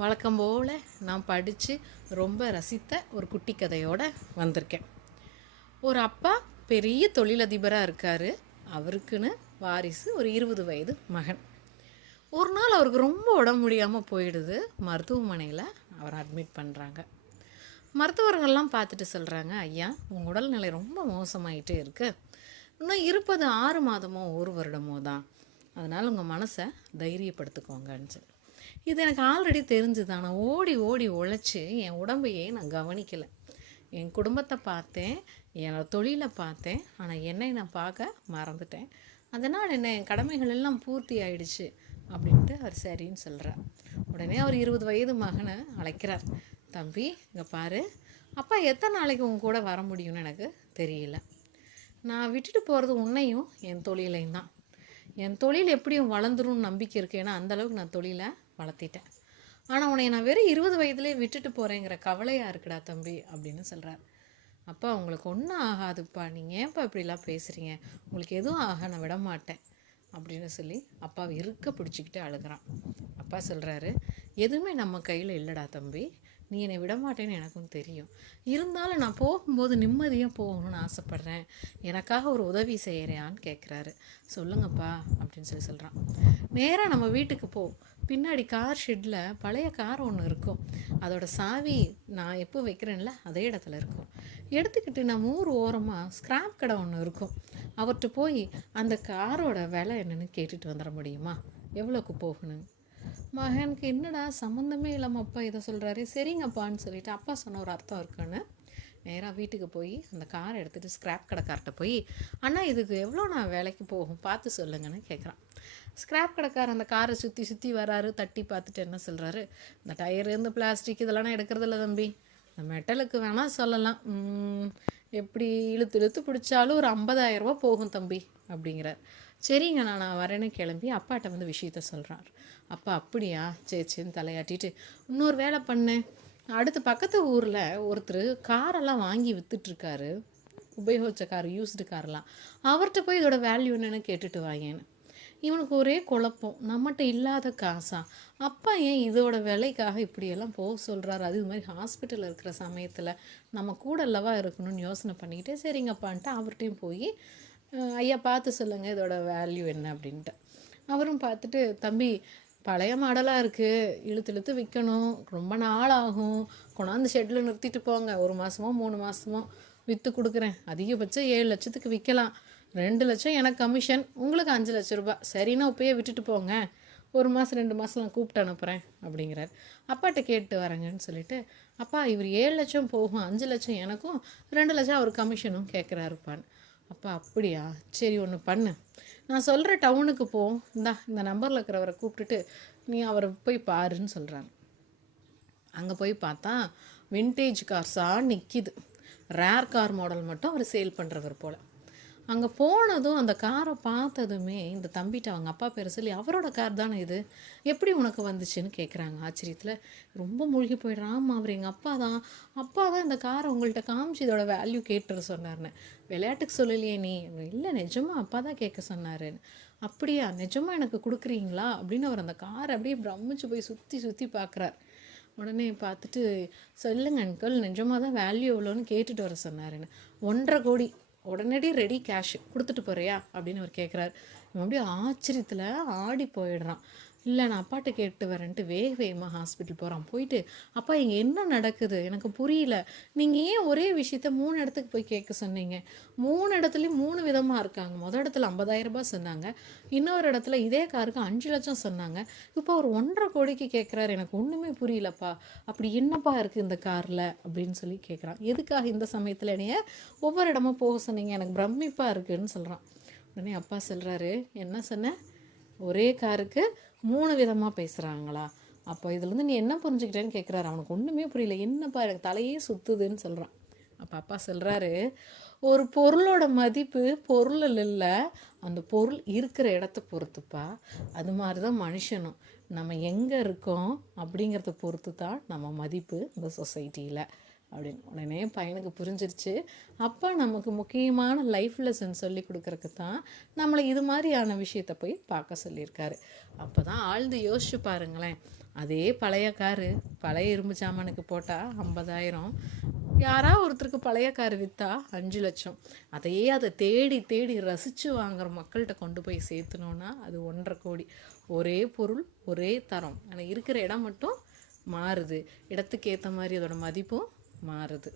வழக்கம் போல் நான் படித்து ரொம்ப ரசித்த ஒரு குட்டி கதையோடு வந்திருக்கேன். ஒரு அப்பா பெரிய தொழிலதிபராக இருக்கார். அவருக்குன்னு வாரிசு ஒரு 20 வயது மகன். ஒரு நாள் அவருக்கு ரொம்ப உடம்பு முடியாமல் போயிடுது. மருத்துவமனையில் அவரை அட்மிட் பண்ணுறாங்க. மருத்துவர்கள்லாம் பார்த்துட்டு சொல்கிறாங்க, ஐயா உங்கள் உடல்நிலை ரொம்ப மோசமாயிட்டே இருக்குது, இன்னும் இருப்பது 6 மாதமோ 1 வருடமோ தான், அதனால் உங்கள் மனசை தைரியப்படுத்திக்கோங்கன்னு சொல்லி. இது எனக்கு ஆல்ரெடி தெரிஞ்சுது. ஆனால் ஓடி ஓடி உழைச்சி என் உடம்பையே நான் கவனிக்கலை. என் குடும்பத்தை பார்த்தேன், என்னோடய தொழிலை பார்த்தேன், ஆனால் என்னை நான் பார்க்க மறந்துட்டேன். அதனால் என்ன என் கடமைகள் எல்லாம் பூர்த்தி ஆயிடுச்சு அப்படின்ட்டு அவர் சரின்னு சொல்கிறார். உடனே அவர் 20 வயது மகனை அழைக்கிறார். தம்பி இங்கே பாரு, அப்பா எத்தனை நாளைக்கு உங்க கூட வர முடியும்னு எனக்கு தெரியல. நான் விட்டுட்டு போகிறது உன்னையும் என் தொழிலையும் தான். என் தொழில் எப்படியும் வளர்ந்துரும்னு நம்பிக்கை இருக்குது. ஏன்னா அந்தளவுக்கு நான் தொழிலை வளர்த்திட்டேன். ஆனால் உன்னை நான் வெறும் 20 வயதுலேயே விட்டுட்டு போகிறேங்கிற கவலையாக இருக்குடா தம்பி அப்படின்னு சொல்கிறார். அப்பா உங்களுக்கு ஒன்றும் ஆகாதுப்பா, நீங்கள் ஏன்ப்பா இப்படிலாம் பேசுகிறீங்க, உங்களுக்கு எதுவும் ஆக நான் விட மாட்டேன் அப்படின்னு சொல்லி அப்பாவை இருக்க பிடிச்சிக்கிட்டு அழுகிறான். அப்பா சொல்கிறாரு, எதுவுமே நம்ம கையில் இல்லைடா தம்பி, நீ என்னை விடமாட்டேன்னு எனக்கும் தெரியும், இருந்தாலும் நான் போகும்போது நிம்மதியாக போகணும்னு ஆசைப்பட்றேன், எனக்காக ஒரு உதவி செய்கிறியான்னு கேட்குறாரு. சொல்லுங்கப்பா அப்படின்னு சொல்கிறான். நேராக நம்ம வீட்டுக்கு போ, பின்னாடி கார் ஷெட்டில் பழைய கார் ஒன்று இருக்கும், அதோட சாவி நான் எப்போ வைக்கிறேன்ல அதே இடத்துல இருக்கும், எடுத்துக்கிட்டு நம்ம ஊர் ஓரமாக ஸ்கிராப் கடை ஒன்று இருக்கும், அவர்கிட்ட போய் அந்த காரோட விலை என்னன்னு கேட்டுட்டு வந்துட முடியுமா, எவ்வளோக்கு போகணும். மகனுக்கு என்னடா சம்மந்தமே இல்லாமல் அப்பா இதை சொல்கிறாரு. சரிங்கப்பான்னு சொல்லிட்டு அப்பா சொன்ன ஒரு அர்த்தம் இருக்குன்னு நேராக வீட்டுக்கு போய் அந்த காரை எடுத்துகிட்டு ஸ்கிராப் கடைக்கார்ட்ட போய், அண்ணா இதுக்கு எவ்வளோ நான் வேலைக்கு போகும் பார்த்து சொல்லுங்கன்னு கேட்குறான். ஸ்கிராப் கடைக்கார் அந்த காரை சுற்றி சுற்றி வராரு. தட்டி பார்த்துட்டு என்ன சொல்கிறாரு, இந்த டயரு இந்த பிளாஸ்டிக் இதெல்லாம் நான் எடுக்கிறதில்ல தம்பி, இந்த மெட்டலுக்கு வேணால் சொல்லலாம், எப்படி இழுத்து இழுத்து பிடிச்சாலும் ஒரு 50,000 ரூபா போகும் தம்பி அப்படிங்கிறார். சரிங்க நான் வரேன்னு கிளம்பி அப்பாட்ட வந்து விஷயத்த சொல்கிறார். அப்பா அப்படியா, சரின்னு தலையாட்டிட்டு, இன்னொரு வேலை பண்ணேன், அடுத்து பக்கத்து ஊரில் ஒருத்தர் காரெல்லாம் வாங்கி விற்றுட்ருக்காரு, உபயோகித்த கார், யூஸ்டு காரெல்லாம், அவர்கிட்ட போய் இதோட வேல்யூ என்னென்னு கேட்டுட்டு வாங்கன்னு. இவனுக்கு ஒரே குழப்பம், நம்மகிட்ட இல்லாத காசா, அப்பா ஏன் இதோட விலைக்காக இப்படியெல்லாம் போக சொல்கிறாரு, அது மாதிரி ஹாஸ்பிட்டலில் இருக்கிற சமயத்தில் நம்ம கூட அல்லவா இருக்கணும்னு யோசனை பண்ணிக்கிட்டே சரிங்கப்பான்ட்டு அவர்கிட்டையும் போய், ஐயா பார்த்து சொல்லுங்கள் இதோட வேல்யூ என்ன அப்படின்ட்டு. அவரும் பார்த்துட்டு, தம்பி பழைய மாடலாக இருக்குது, இழுத்து இழுத்து விற்கணும், ரொம்ப நாள் ஆகும், கொண்டாந்து ஷெட்டில் நிறுத்திட்டு போங்க, 1 மாதமோ 3 மாதமோ விற்று கொடுக்குறேன், அதிகபட்சம் 7 லட்சத்துக்கு விற்கலாம், 2 லட்சம் எனக்கு கமிஷன், உங்களுக்கு 5 லட்ச ரூபா, சரின்னா இப்போயே விட்டுட்டு போங்க, 1 மாதம் 2 மாதம் நான் கூப்பிட்டு அனுப்புகிறேன் அப்படிங்கிறார். அப்பாட்ட கேட்டு வரேங்கன்னு சொல்லிட்டு, அப்பா இவர் 7 லட்சம் போகும், 5 லட்சம் எனக்கும், 2 லட்சம் அவர் கமிஷனும் கேட்குறாருப்பான்னு. அப்பா அப்படியா, சரி ஒன்று பண்ணு, நான் சொல்கிற டவுனுக்கு போ, இந்த நம்பரில் இருக்கிறவரை கூப்பிட்டுட்டு நீ அவரை போய் பாருன்னு சொல்கிறாங்க. அங்கே போய் பார்த்தா வின்டேஜ் கார்ஸாக நிற்கிது, ரேர் கார் மாடல் மட்டும் அவர் சேல் பண்ணுறவர் போல். அங்கே போனதும் அந்த காரை பார்த்ததுமே இந்த தம்பிட்ட அவங்க அப்பா பேரை சொல்லி, அவரோட கார் தானே இது, எப்படி உனக்கு வந்துச்சுன்னு கேட்குறாங்க ஆச்சரியத்தில். ரொம்ப மூழ்கி போயிடுறான். ஆமாம் அவர் எங்கள் அப்பா தான் இந்த காரை உங்கள்கிட்ட காமிச்சு இதோட வேல்யூ கேட்டு சொன்னார்னு. விளையாட்டுக்கு சொல்லலையே நீ, இல்லை நிஜமாக அப்பா தான் கேட்க சொன்னாருன்னு. அப்படியா, நிஜமாக எனக்கு கொடுக்குறீங்களா அப்படின்னு அவர் அந்த காரை அப்படியே பிரமிச்சு போய் சுற்றி சுற்றி பார்க்குறார். உடனே பார்த்துட்டு, சொல்லுங்க அங்கிள் நிஜமாக தான் வேல்யூ எவ்வளோன்னு கேட்டுட்டு வர சொன்னாருன்னு. 1.5 கோடி உடனடி ரெடி கேஷ் கொடுத்துட்டு போகிறியா அப்படின்னு அவர் கேட்குறாரு. இவன் அப்படியே ஆச்சரியத்தில் ஆடி போயிடுறான். இல்லை நான் அப்பாட்ட கேட்டு வரேன்ட்டு வேகமாக ஹாஸ்பிட்டல் போகிறான். போயிட்டு, அப்பா இங்கே என்ன நடக்குது எனக்கு புரியல, நீங்கள் ஏன் ஒரே விஷயத்த 3 இடத்துக்கு போய் கேட்க சொன்னீங்க, 3 இடத்துலையும் 3 விதமாக இருக்காங்க, முதல் இடத்துல 50,000 ரூபாய் சொன்னாங்க, இன்னொரு இடத்துல இதே காருக்கு 5 லட்சம் சொன்னாங்க, இப்போ அவர் 1.5 கோடிக்கு கேட்குறாரு, எனக்கு ஒன்றுமே புரியலப்பா, அப்படி என்னப்பா இருக்குது இந்த காரில் அப்படின்னு சொல்லி கேட்குறான். எதுக்காக இந்த சமயத்தில் என்னைய ஒவ்வொரு இடமா போக சொன்னீங்க, எனக்கு பிரமிப்பாக இருக்குதுன்னு சொல்கிறான். உடனே அப்பா சொல்கிறாரு, என்ன சொன்ன, ஒரே காருக்கு 3 விதமாக பேசுகிறாங்களா, அப்போ இதுலேருந்து நீ என்ன புரிஞ்சுக்கிட்டேன்னு கேட்குறாரு. அவனுக்கு ஒன்றுமே புரியல, என்னப்பா எனக்கு தலையே சுற்றுதுன்னு சொல்கிறான். அப்போ அப்பா சொல்கிறாரு, ஒரு பொருளோட மதிப்பு பொருளில் இல்லை, அந்த பொருள் இருக்கிற இடத்த பொறுத்துப்பா, அது மாதிரி தான் மனுஷனும், நம்ம எங்கே இருக்கோம் அப்படிங்கிறத பொறுத்து தான் நம்ம மதிப்பு இந்த சொசைட்டியில் அப்படின்னு. உடனே பையனுக்கு புரிஞ்சிருச்சு, அப்பா நமக்கு முக்கியமான லைஃப் லெசன் சொல்லி கொடுக்கறக்கு தான் நம்மளை இது மாதிரியான விஷயத்தை போய் பார்க்க சொல்லியிருக்காரு. அப்போ தான் ஆழ்ந்து யோசிச்சு பாருங்களேன், அதே பழைய காரு பழைய இரும்பு சாமானுக்கு போட்டால் 50,000, யாரா ஒருத்தருக்கு பழைய கார் விற்றா 5,00,000. அதையே அதை தேடி தேடி ரசித்து வாங்குற மக்கள்கிட்ட கொண்டு போய் சேர்த்துனோன்னா அது 1,50,00,000. ஒரே பொருள் ஒரே தரம், ஆனால் இருக்கிற இடம் மட்டும் மாறுது. இடத்துக்கு ஏற்ற மாதிரி அதோட மதிப்பும் மாறுது.